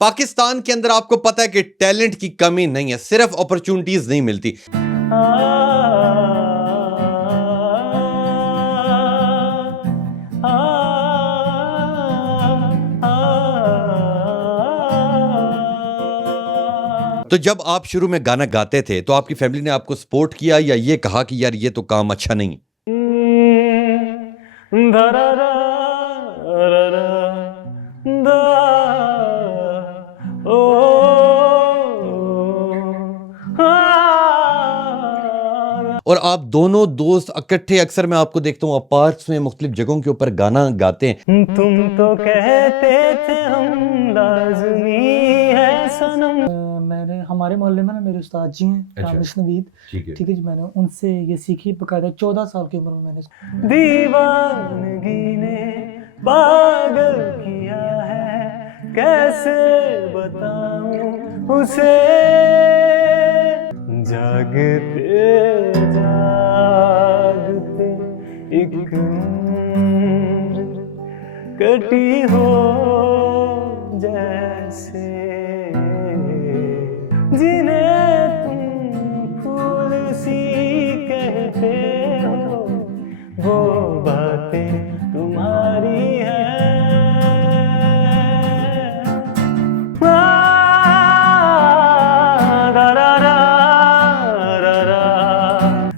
पाकिस्तान के अंदर आपको पता है कि टैलेंट की कमी नहीं है, सिर्फ अपॉर्चुनिटीज नहीं मिलती। तो जब आप शुरू में गाना गाते थे तो आपकी फैमिली ने आपको सपोर्ट किया या ये कहा कि यार ये तो काम अच्छा नहीं है? और आप दोनों दोस्त इकट्ठे, अक्सर मैं आपको देखता हूँ आप पार्क्स में मुख्तलिफ जगहों के ऊपर गाना गाते हैं। तुम तो कहते थे हम लाज़मी है सनम। मैंने हमारे मोहल्ले में ना मेरे उस्ताद जी हैं रामेश नवीद, ठीक है जी, मैंने उनसे ये सीखी बकायदा 14 साल की उम्र में मैंने। दीवानगी ने पागल किया है, कैसे बताऊं उसे, जागते जागते एक उम्र कटी हो जैसे, जिन्हें तुम फूल सी कहते हो, वो बातें तुम्हारी हैं।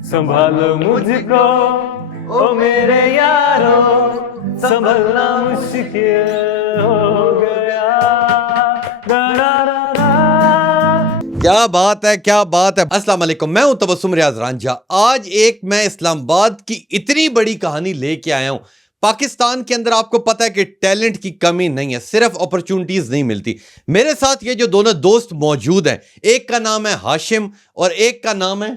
संभालो मुझको ओ मेरे यारो, संभलना मुश्किल हो गया। क्या बात है, क्या बात है। अस्सलाम वालेकुम, मैं हूं तबस्सुम रियाज रांझा। आज एक मैं इस्लामाबाद की इतनी बड़ी कहानी लेके आया हूं। पाकिस्तान के अंदर आपको पता है कि टैलेंट की कमी नहीं है, सिर्फ अपॉर्चुनिटीज नहीं मिलती। मेरे साथ ये जो दोनों दोस्त मौजूद हैं, एक का नाम है हाशिम और एक का नाम है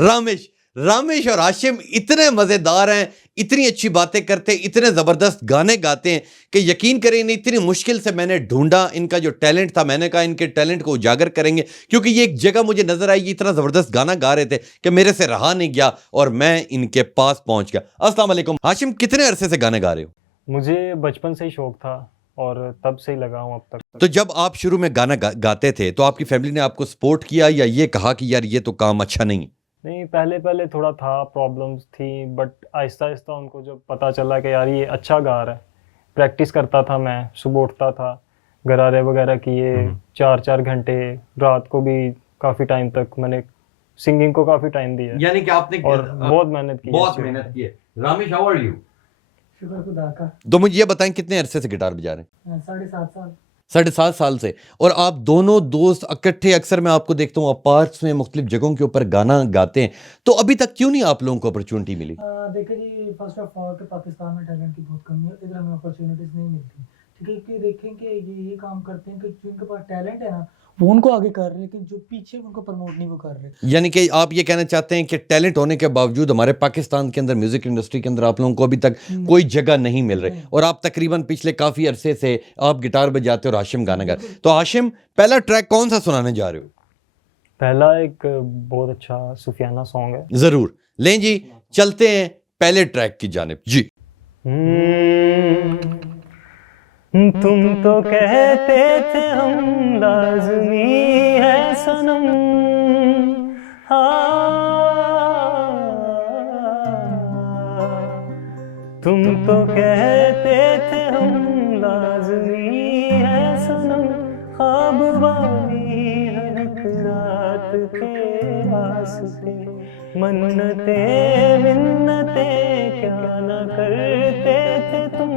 रामेश। रामेश और हाशिम इतने मजेदार हैं, इतनी अच्छी बातें करते हैं, इतने जबरदस्त गाने गाते हैं कि यकीन करें नहीं, इतनी मुश्किल से मैंने ढूंढा इनका जो टैलेंट था। मैंने कहा इनके टैलेंट को उजागर करेंगे, क्योंकि ये एक जगह मुझे नजर आई, इतना जबरदस्त गाना गा रहे थे कि मेरे से रहा नहीं गया और मैं इनके पास पहुंच गया। अस्सलाम वालेकुम हाशिम, कितने अरसे से गाने गा रहे हो? मुझे बचपन से ही शौक था और तब से ही लगा हूँ अब तक। तो जब आप शुरू में गाना गाते थे तो आपकी फैमिली ने आपको सपोर्ट किया या ये कहा कि यार ये तो काम अच्छा नहीं है? नहीं, पहले पहले थोड़ा था, प्रॉब्लम्स थी, बट आहिस्ता आहिस्ता उनको जब पता चला कि यार ये अच्छा गा रहा है, प्रैक्टिस करता था मैं, सुबह उठता था, गरारे वगैरह किए, 4-4 घंटे, रात को भी काफ़ी टाइम तक मैंने सिंगिंग को काफ़ी टाइम दिया, यानी कि आपने और बहुत मेहनत की, बहुत मेहनत की है। Ramesh, how are you? शुक्र खुदा का। तो मुझे ये बताएं कितने अरसे से गिटार बजा रहे हैं? 7.5 साल। 7.5 साल से। और आप दोनों दोस्त इकट्ठे, अक्सर मैं आपको देखता हूँ आप पार्क्स में मुख्तलिफ जगहों के ऊपर गाना गाते हैं, तो अभी तक क्यों नहीं आप लोगों को अपॉर्चुनिटी मिली? देखिए जी, फर्स्ट ऑफ ऑल कि पाकिस्तान में टैलेंट की बहुत कमी है, इधर हमें अपॉर्चुनिटीज नहीं मिलती, ठीक है। कि देखें कि ये काम करते हैं कि जिनके पास टैलेंट है ना वो उनको आगे कर रहे हैं, लेकिन जो पीछे उनको प्रमोट नहीं वो कर रहे। यानी कि आप ये कहना चाहते हैं कि टैलेंट होने के बावजूद हमारे पाकिस्तान के अंदर म्यूजिक इंडस्ट्री के अंदर आप लोगों को अभी तक कोई जगह नहीं मिल रही, और आप तकरीबन पिछले काफी अरसे से आप गिटार बजाते और हाशिम गाना गाते। तो हाशिम, पहला ट्रैक कौन सा सुनाने जा रहे हो? पहला एक बहुत अच्छा सुफियाना सॉन्ग है। जरूर लें जी, चलते हैं पहले ट्रैक की जानिब जी। तुम तो कहते थे हम लाज़मी है सनम, तुम तो कहते थे हम लाज़मी है सनम, ख्वाब वाली हर रात के वास्ते, मन्नते मिन्नते क्या न करते थे तुम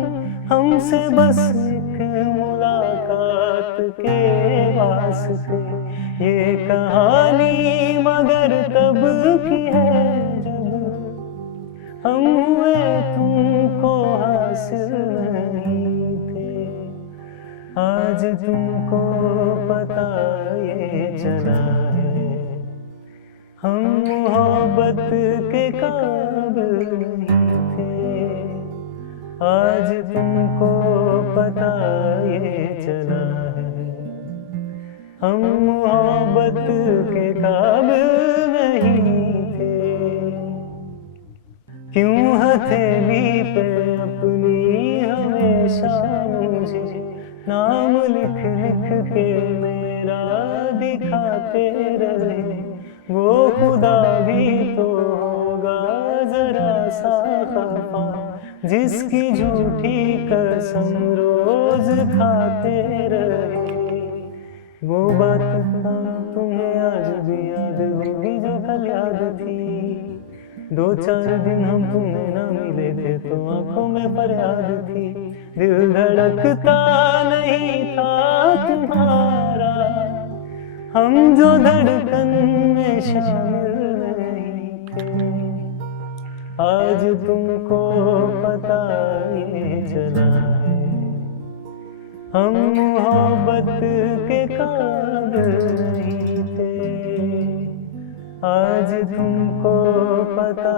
हमसे, बस एक मुलाकात के वास्ते। ये कहानी मगर तब की है जब हम हुए तुमको हासिल नहीं थे, आज तुमको पता ये चला है, हम मोहब्बत के काबिल नहीं थे, आज तुमको पता ये चला है, हम मोहब्बत के काबिल नहीं थे। क्यों हथेली पे अपनी हमेशा मुझे नाम लिख लिख के मेरा दिखाते रहे, वो खुदा भी तो होगा जरा सा खफा, जिसकी झूठी कसम रोज खाते रहे। वो बात तुम्हें आज भी याद होगी जो कल याद थी, 2-4 दिन हम तुम्हें ना मिले थे तो आंखों में फरियाद थी, दिल धड़कता नहीं था तुम्हारा, हम जो धड़कन में शामिल नहीं थे। आज तुमको पता ये चला है, हम मोहब्बत के काबिल नहीं थे। आज तुमको पता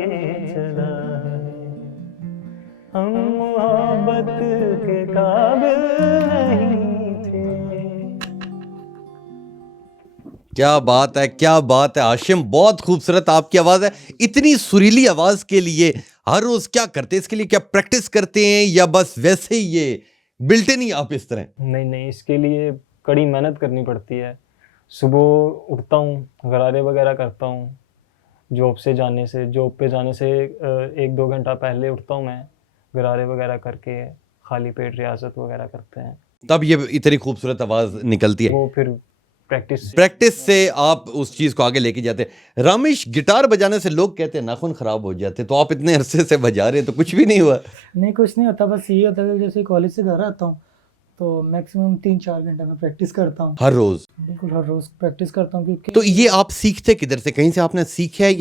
ये चला है, हम मोहब्बत के काबिल नहीं थे। क्या बात है, क्या बात है हाशिम, बहुत खूबसूरत आपकी आवाज़ है। इतनी सुरीली आवाज़ के लिए हर रोज़ क्या करते हैं, इसके लिए क्या प्रैक्टिस करते हैं या बस वैसे ही ये बिल्ट नहीं आप इस तरह? नहीं, इसके लिए कड़ी मेहनत करनी पड़ती है। सुबह उठता हूँ, गरारे वगैरह करता हूँ, जॉब पे जाने से 1-2 घंटा पहले उठता हूँ मैं, गरारे वगैरह करके खाली पेट रियाजत वगैरह करते हैं, तब ये इतनी खूबसूरत आवाज़ निकलती है। वो फिर प्रैक्टिस से आप उस चीज़ को आगे लेके जाते हैं। रमेश, गिटार बजाने से लोग कहते हैं नाखून ख़राब हो जाते, तो आप इतने अरसे से बजा रहे हैं तो कुछ भी नहीं हुआ? नहीं, कुछ नहीं होता, बस ये होता है कि जैसे कॉलेज से घर आता हूँ तो मैक्सिमम 3-4 घंटे में प्रैक्टिस करता हूँ। हर रोज़? बिल्कुल, हर रोज़ प्रैक्टिस करता हूँ। क्योंकि तो ये आप सीखते किधर से? कहीं से आपने सीखा है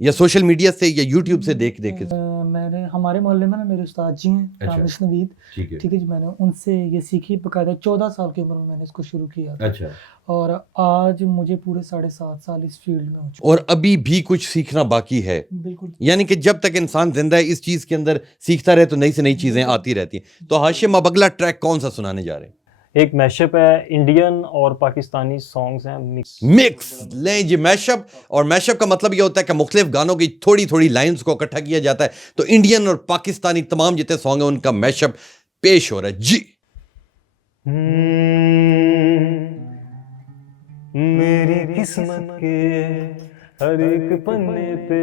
या सोशल मीडिया से या यूट्यूब से देख के? मैंने हमारे मोहल्ले में ना मेरे उस्ताद जी हैं, अच्छा। रामेश नवीद, ठीक है। ठीक है जी, मैंने उनसे ये सीखी। बकायदा 14 साल की उम्र में मैंने इसको शुरू किया था। अच्छा। और आज मुझे पूरे 7.5 साल इस फील्ड में हो चुके। और अभी भी कुछ सीखना बाकी है? बिल्कुल। यानी कि जब तक इंसान जिंदा है इस चीज़ के अंदर सीखता रहे तो नई से नई चीज़ें आती रहती हैं। तो हाशिम, अब अगला ट्रैक कौन सा सुनाने जा रहे हैं? एक मैशअप है, इंडियन और पाकिस्तानी सॉन्ग्स हैं मिक्स। लें जी, मैशअप। और मैशअप का मतलब ये होता है कि मुख्तलिफ गानों की थोड़ी थोड़ी लाइंस को इकट्ठा किया जाता है। तो इंडियन और पाकिस्तानी तमाम जितने सॉन्ग हैं उनका मैशअप पेश हो रहा है जी। मेरी किस्मत के हर एक पन्ने पे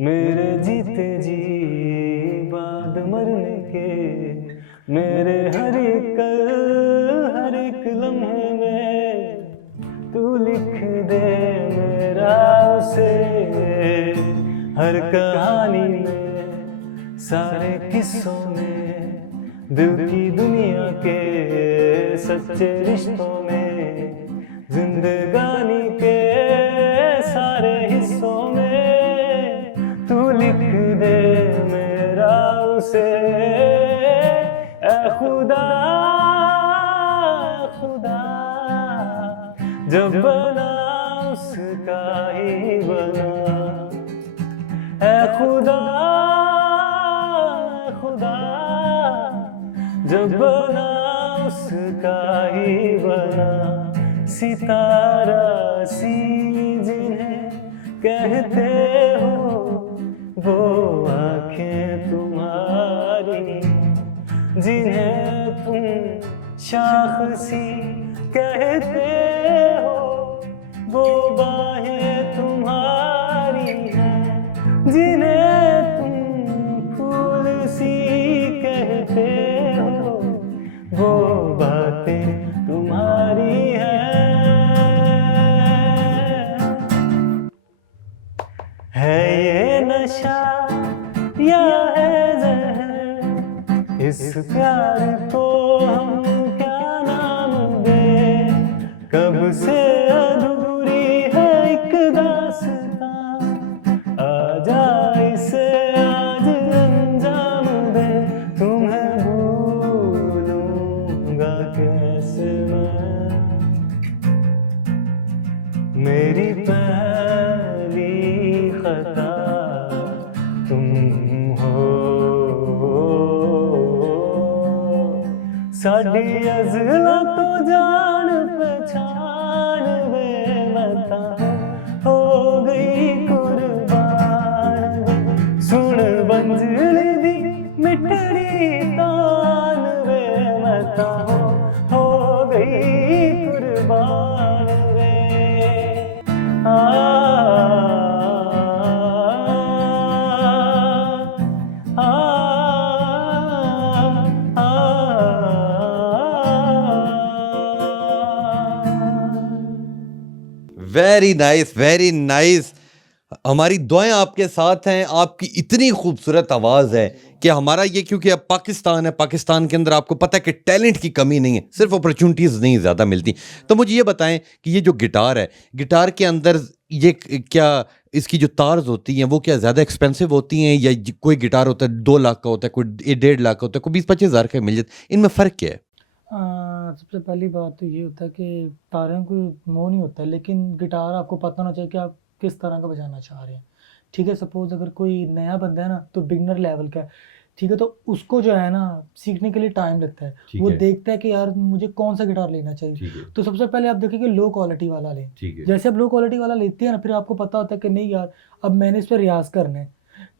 मेरे जीते जी बाद मरने के, मेरे हर एक लम्हे में तू लिख दे मेरा उसे, हर कहानी में सारे किस्सों में दिल की दुनिया के सच्चे रिश्तों में, जिंदगानी के सारे हिस्सों में तू लिख दे मेरा उसे। ऐ खुदा जब बना उसका ही बना, ऐ खुदा जब बना उसका ही बना, सितारा सी जिन्हें कहते हो वो आंखें तुम्हारी, जिन्हें तुम शाखसी कहते हो वो बाहें तुम्हारी हैं, जिन्हें तुम फूल सी कहते हो वो बातें तुम्हारी हैं। है ये नशा या है जहर, इस प्यार को हम क्या नाम दें, कब से अधूरी है एक दास्तां, आजा इसे आज अंजाम दे, तुम्हें भूलूंगा कैसे मैं, मेरी पहली खता तुम हो, साड़ी अज़ला तो जान पहचान बेमता हो गई कुर्बान, सुन बंजली दी मिठड़ी तान बेमता हो वेरी नाइस, वेरी नाइस। हमारी दुआएं आपके साथ हैं। आपकी इतनी खूबसूरत आवाज़ है कि हमारा ये, क्योंकि अब पाकिस्तान है, पाकिस्तान के अंदर आपको पता है कि टैलेंट की कमी नहीं है, सिर्फ अपॉर्चुनिटीज़ नहीं ज़्यादा मिलती। तो मुझे ये बताएं कि ये जो गिटार है, गिटार के अंदर ये क्या इसकी जो तार्स होती हैं वो क्या ज़्यादा एक्सपेंसिव होती हैं, या कोई गिटार होता है 2 लाख का होता है, कोई 1.5 लाख का होता है, कोई 20-25 हज़ार का मिल जाता है, इनमें फ़र्क क्या है? सबसे पहली बात तो ये होता है कि तारों कोई मोह नहीं होता है, लेकिन गिटार आपको पता होना चाहिए कि आप किस तरह का बजाना चाह रहे हैं। ठीक है, सपोज़ अगर कोई नया बंदा है ना, तो बिगनर लेवल का है, ठीक है, तो उसको जो है ना सीखने के लिए टाइम लगता है। ठीक वो है। देखता है कि यार मुझे कौन सा गिटार लेना चाहिए। ठीक है, तो सबसे पहले आप देखिए कि लो क्वालिटी वाला लें। ठीक है। जैसे आप लो क्वालिटी वाला लेते हैं ना, फिर आपको पता होता है कि नहीं यार, अब मैंने इस पर रियाज़ करना है।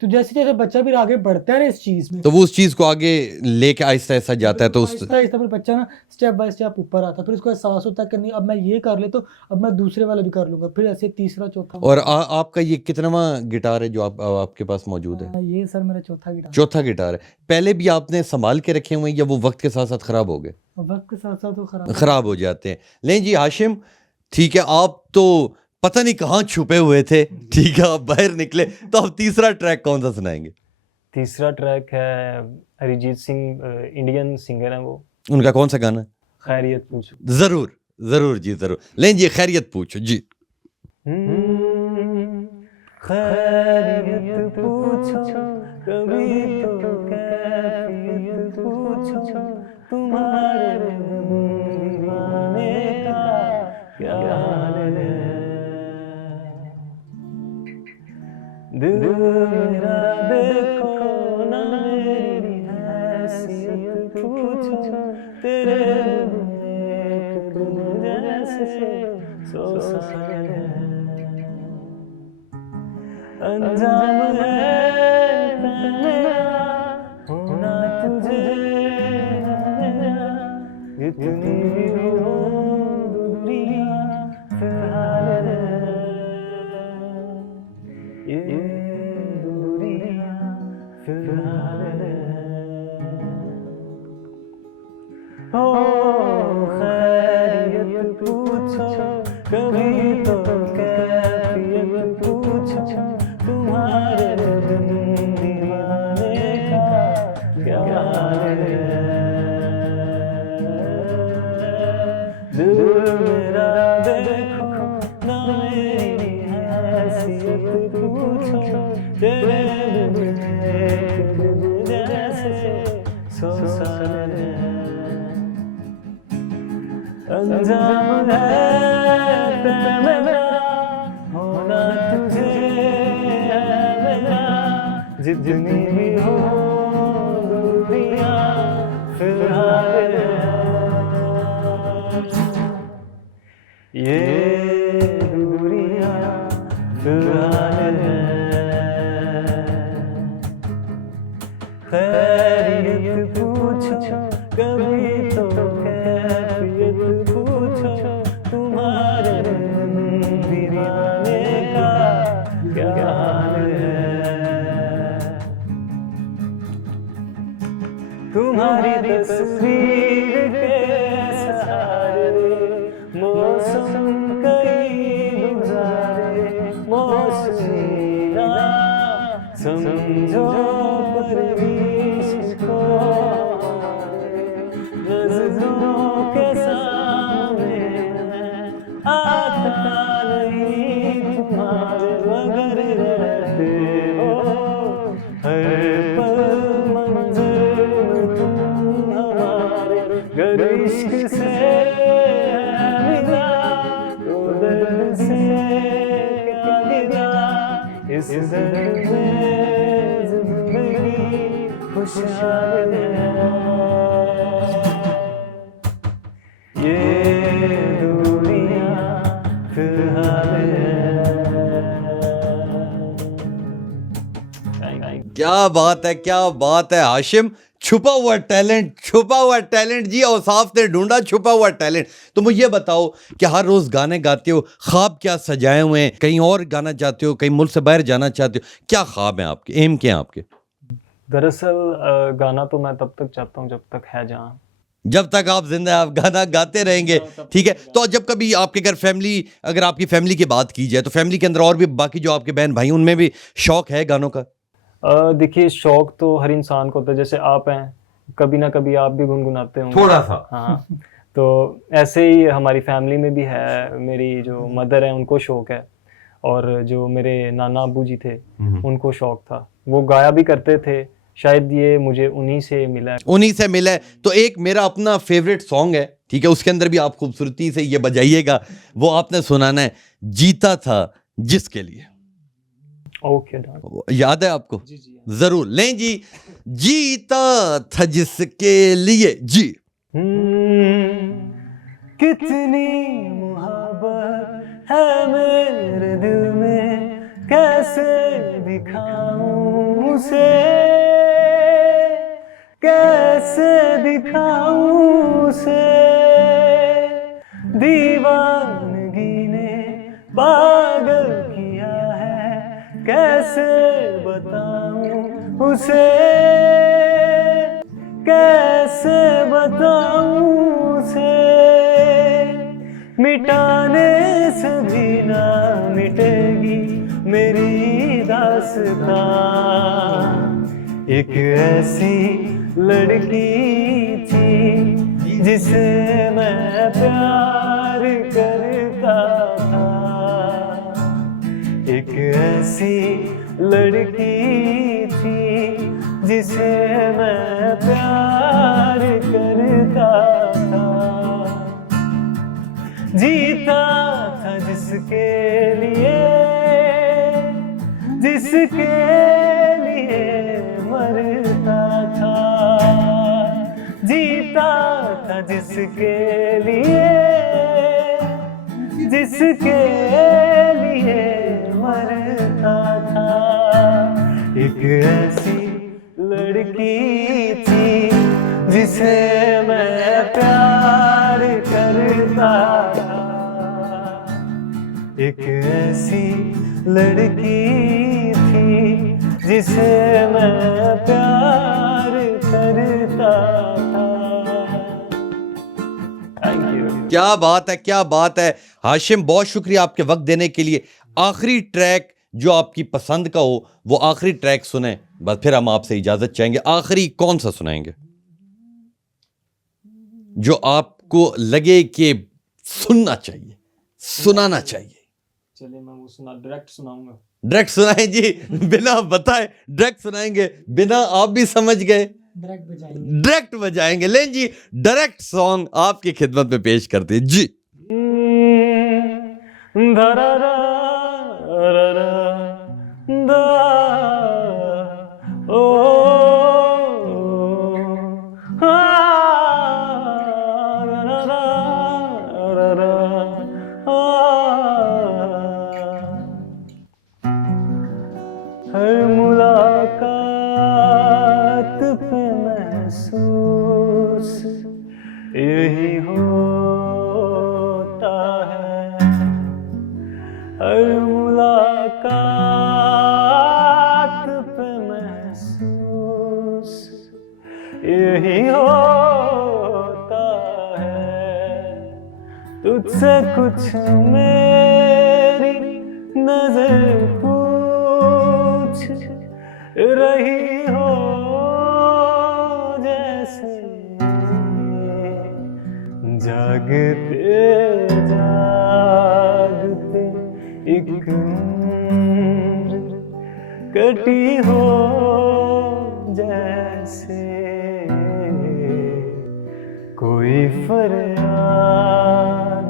तो जैसे-जैसे बच्चा फिर आगे बढ़ता है ना इस चीज़ में, तो वो उस चीज़ को आगे लेके आहिस्ता-आहिस्ता जाता है, तो उस आहिस्ता-आहिस्ता फिर बच्चा ना स्टेप बाय स्टेप ऊपर आता है। फिर उसको एहसास होता है कि नहीं, अब मैं ये कर लेता हूँ, अब मैं दूसरे वाला भी कर लूँगा। फिर ऐसे तीसरा, चौथा। और आपका ये कितनावां गिटार है जो आपके पास मौजूद है? ये सर मेरा चौथा गिटार। चौथा गिटार है। पहले भी आपने संभाल के रखे हुए हैं या वो वक्त के साथ साथ खराब हो गए? वक्त के साथ साथ वो खराब हो जाते हैं। लें जी हाशिम, ठीक है, आप तो पता नहीं कहाँ छुपे हुए थे, ठीक है, आप बाहर निकले, तो आप तीसरा ट्रैक कौन सा सुनाएंगे? तीसरा ट्रैक है अरिजीत सिंह, इंडियन सिंगर हैं वो। उनका कौन सा गाना? खैरियत पूछो। जरूर जरूर जी, जरूर। लें जी, खैरियत पूछो जी। खैरियत पूछो कभी तो कैफियत पूछो, तुम्हारे दीवाने का क्या हाल है। दिल मेरा देखो ना मेरी हैसियत पूछो, तेरे एक दिन जैसे 100 साल है। अंजाम है मेरा होना तुझे मेरा, जितनी भी हो दूरियां फिलहाल है, ये दूरियां फिलहाल है। ओ खैरियत पूछो कभी तो कैफियत पूछो, तुम्हारे दिल दीवाने का क्या हाल है। दिल मेरा देखो ना मेरी हैसियत पूछो, तेरे दिल एक दिल जैसे 100 साल है। अंजाम है मेरा होना तुझे मेरा, जितनी भी हो दूरियां फिलहाल है, ये दूरियां फिलहाल है। खैरियत पूछो कभी तो कैफियत पूछो, तुम्हारे दीवाने का क्या हाल है। तुम्हारी तस्वीर के सहारे मौसम कई गुजारे, मौसमी ना समझो परवीश को, नज़रों के सामने आता नहीं तुम्हारे मगर रहते हो, हर पल मंज़र में तुम हमारे, गर इश्क से है मिला तो दर्द से क्या गिरा, इस दर्द में ज़िंदगी खुशहाल है, ये दूरियां फिलहाल है। क्या बात है, क्या बात है हाशिम, छुपा हुआ टैलेंट, छुपा हुआ टैलेंट जी। औसाफ ने ढूंढा छुपा हुआ टैलेंट। तो मुझे ये बताओ कि हर रोज गाने गाते हो, ख्वाब क्या सजाए हुए हैं? कहीं और गाना चाहते हो, कहीं मुल्क से बाहर जाना चाहते हो? क्या ख्वाब है आपके, एम क्या है आपके? दरअसल गाना तो मैं तब तक चाहता हूँ जब तक है जहाँ, जब तक आप जिंदा हैं आप गाना गाते रहेंगे, ठीक है। तो जब कभी आपके घर फैमिली, अगर आपकी फैमिली की बात की जाए तो फैमिली के अंदर और भी बाकी जो आपके बहन भाई उनमें भी शौक है गानों का? देखिए, शौक तो हर इंसान को होता है। जैसे आप हैं, कभी ना कभी आप भी गुनगुनाते होंगे थोड़ा सा। हाँ। तो ऐसे ही हमारी फैमिली में भी है। मेरी जो मदर है उनको शौक है, और जो मेरे नाना अबू जी थे उनको शौक था, वो गाया भी करते थे। शायद ये मुझे उन्हीं से मिला है। उन्हीं से मिला है। तो एक मेरा अपना फेवरेट सॉन्ग है, ठीक है, उसके अंदर भी आप खूबसूरती से ये बजाइएगा, वो आपने सुनाना है, जीता था जिसके लिए। Okay done. याद है आपको? जी जी। जरूर लें जी। जीता था जिसके लिए जी। कितनी मोहब्बत है मेरे दिल में, कैसे दिखाऊं उसे, कैसे दिखाऊं उसे, दीवानगी ने पागल किया है, कैसे बताऊं उसे, कैसे बताऊं उसे, मिटाने से भी ना मिटेगी मेरी दास्तां। एक ऐसी लड़की थी जिसे मैं प्यार करता था, एक ऐसी लड़की थी जिसे मैं प्यार करता था, जीता था जिसके लिए, जिसके लिए मरता था, जीता था जिसके लिए, जिसके लिए मरता था, एक ऐसी लड़की थी जिसे मैं प्यार करता था, एक ऐसी लड़की थी जिसे मैं प्यार करता था। Thank you. क्या बात है, क्या बात है हाशिम, बहुत शुक्रिया आपके वक्त देने के लिए। आखिरी ट्रैक जो आपकी पसंद का हो वो आखिरी ट्रैक सुने, बस फिर हम आपसे इजाजत चाहेंगे। आखिरी कौन सा सुनाएंगे जो आपको लगे कि सुनना चाहिए, सुनाना चाहिए? चलिए, मैं वो डायरेक्ट सुनाऊंगा। डायरेक्ट सुनाएं जी, बिना बताए डायरेक्ट सुनाएंगे, बिना आप भी समझ गए डायरेक्ट बजाएंगे। डायरेक्ट बजाएंगे। लें जी, डायरेक्ट सॉन्ग आपकी खिदमत में पेश करते हैं जी। धरा दा ओ हर मुलाकात पे महसूस यही होता है, हर मुलाकात पे महसूस यही होता है, तुझसे कुछ मेरी नजर पूछ रही हो, जैसे जागते जागते एक उम्र कटी हो, जैसे कोई फरियाद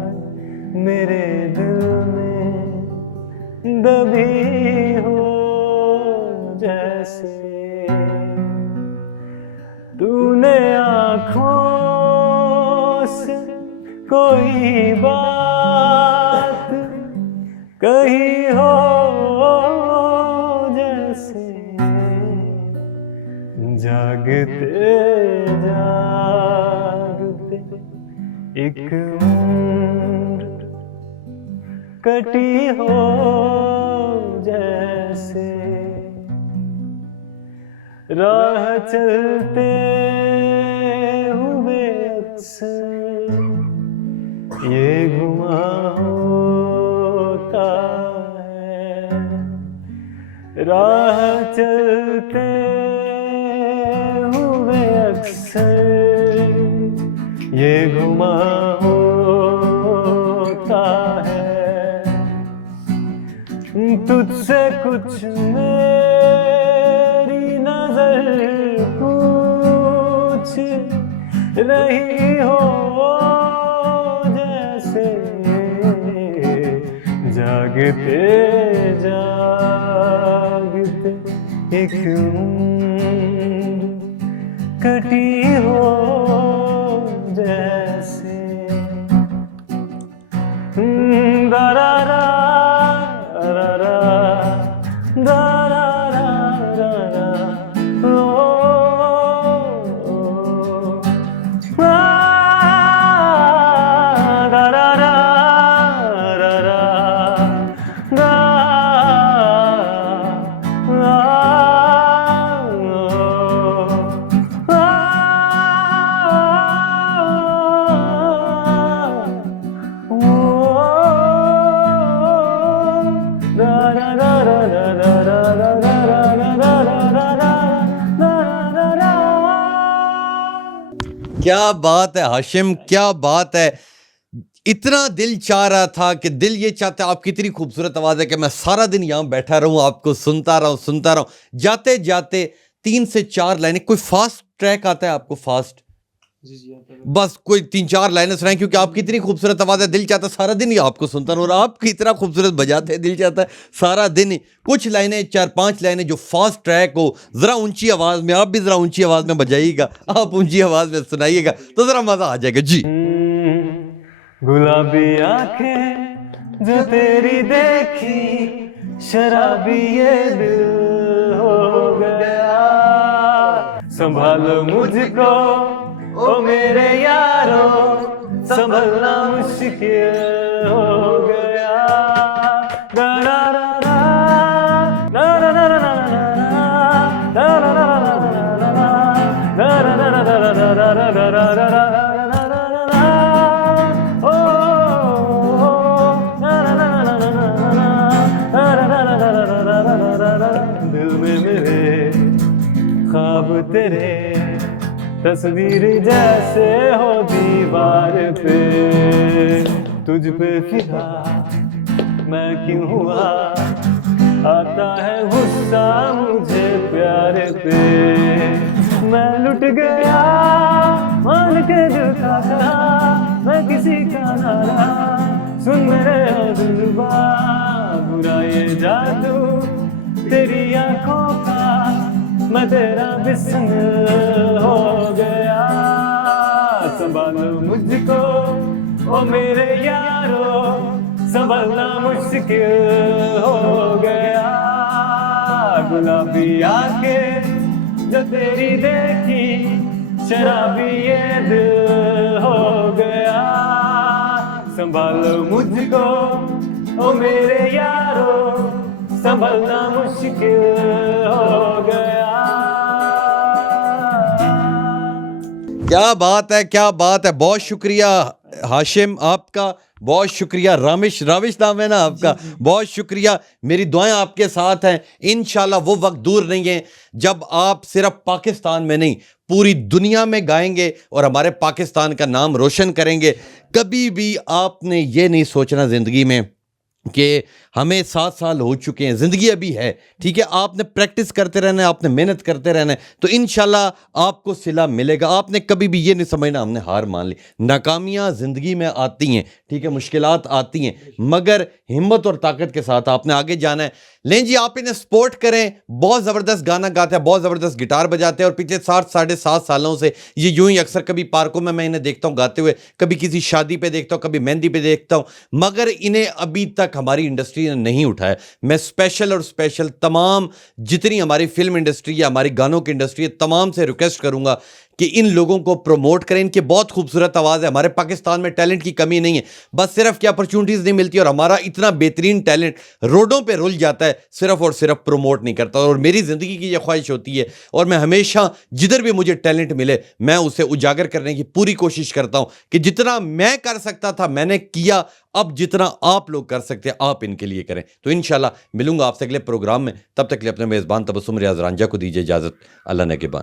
मेरे दिल में दबी हो, जैसे तूने आँखों से कोई बात कही हो, जैसे जागते जागते एक उम्र कटी हो, जैसे राह चलते हुए अक्सर ये गुमा होता है, राह चलते हुए अक्सर ये गुमा होता है, तुझसे कुछ मेरी नजर पूछ रही हो, जैसे जागते जागते एक उम्र कटी हो, जैसे दरारा दरारा दरारा ओ दरारा क्या बात है हाशिम, क्या बात है। इतना दिल चाह रहा था कि दिल ये चाहता है, आपकी इतनी खूबसूरत आवाज़ है कि मैं सारा दिन यहाँ बैठा रहूँ, आपको सुनता रहूँ। जाते जाते 3 से 4 लाइनें, कोई फास्ट ट्रैक आता है आपको? फास्ट बस कोई 3-4 लाइनें सुनाएं, क्योंकि आपकी इतनी खूबसूरत आवाज़ है, दिल चाहता है सारा दिन ही आपको सुनता रहूँ। और आपकी इतना खूबसूरत बजाते हैं, दिल चाहता है सारा दिन ही। कुछ लाइनें 4-5 लाइनें जो फास्ट ट्रैक हो, ज़रा ऊंची आवाज़ में, आप भी ज़रा ऊंची आवाज़ में बजाइएगा, आप ऊंची आवाज़ में सुनाइएगा तो ज़रा मज़ा आ जाएगा जी। गुलाबी आंखें जो तेरी देखी, शराबी ये दिल हो गया, संभालो मुझको ओ मेरे यारो, संभलना मुश्किल हो गया। दिल में मेरे ख्वाब तेरे तस्वीर जैसे हो दीवार पे, तुझ पे फिदा मैं क्यों हुआ, आता है गुस्सा मुझे प्यार पे। मैं लुट गया मान के दिल का कहा, मैं किसी का ना रहा, सुन मेरे दिलवा, बुरा ये जादू तेरी आंखों का, मैं तेरा बिस्मिल हो गया। संभालो मुझको ओ मेरे यारो, संभलना मुश्किल हो गया। गुलाबी आंखें जो तेरी देखी, शराबी ये दिल हो गया। संभालो मुझको ओ मेरे यारो, संभलना मुश्किल हो गया। क्या बात है, क्या बात है। बहुत शुक्रिया हाशिम आपका, बहुत शुक्रिया। रामिश नाम है ना आपका, बहुत शुक्रिया। मेरी दुआएं आपके साथ हैं। इंशाल्लाह वो वक्त दूर नहीं है जब आप सिर्फ पाकिस्तान में नहीं पूरी दुनिया में गाएंगे और हमारे पाकिस्तान का नाम रोशन करेंगे। कभी भी आपने ये नहीं सोचना ज़िंदगी में कि हमें 7 साल हो चुके हैं, ज़िंदगी अभी है, ठीक है। आपने प्रैक्टिस करते रहना है, आपने मेहनत करते रहना है, तो इंशाल्लाह आपको सिला मिलेगा। आपने कभी भी ये नहीं समझना हमने हार मान ली। नाकामियाँ ज़िंदगी में आती हैं, ठीक है, मुश्किलात आती हैं, मगर हिम्मत और ताकत के साथ आपने आगे जाना है। लें जी, आप इन्हें सपोर्ट करें। बहुत ज़बरदस्त गाना गाते हैं, बहुत ज़बरदस्त गिटार बजाते हैं और पिछले 7-7.5 सालों से ये यूं ही अक्सर कभी पार्कों में मैं इन्हें देखता हूँ गाते हुए, कभी किसी शादी पे देखता हूँ, कभी मेहंदी पे देखता हूँ, मगर इन्हें अभी तक हमारी इंडस्ट्री ने नहीं उठाया। मैं स्पेशल तमाम जितनी हमारी फिल्म इंडस्ट्री है, हमारी गानों की इंडस्ट्री है, तमाम से रिक्वेस्ट करूँगा कि इन लोगों को प्रमोट करें। इनकी बहुत खूबसूरत आवाज़ है, हमारे पाकिस्तान में टैलेंट की कमी नहीं है, बस सिर्फ क्या अपॉर्चुनिटीज़ नहीं मिलती और हमारा इतना बेहतरीन टैलेंट रोडों पे रुल जाता है, सिर्फ और सिर्फ प्रमोट नहीं करता। और मेरी ज़िंदगी की यह ख्वाहिश होती है और मैं हमेशा जिधर भी मुझे टैलेंट मिले मैं उसे उजागर करने की पूरी कोशिश करता हूं कि जितना मैं कर सकता था मैंने किया, अब जितना आप लोग कर सकते हैं आप इनके लिए करें। तो इंशाल्लाह मिलूंगा आपसे अगले प्रोग्राम में, तब तक के लिए अपने मेज़बान तबस्सुम रियाज रांझा को दीजिए इजाज़त। अल्लाह ने के बान।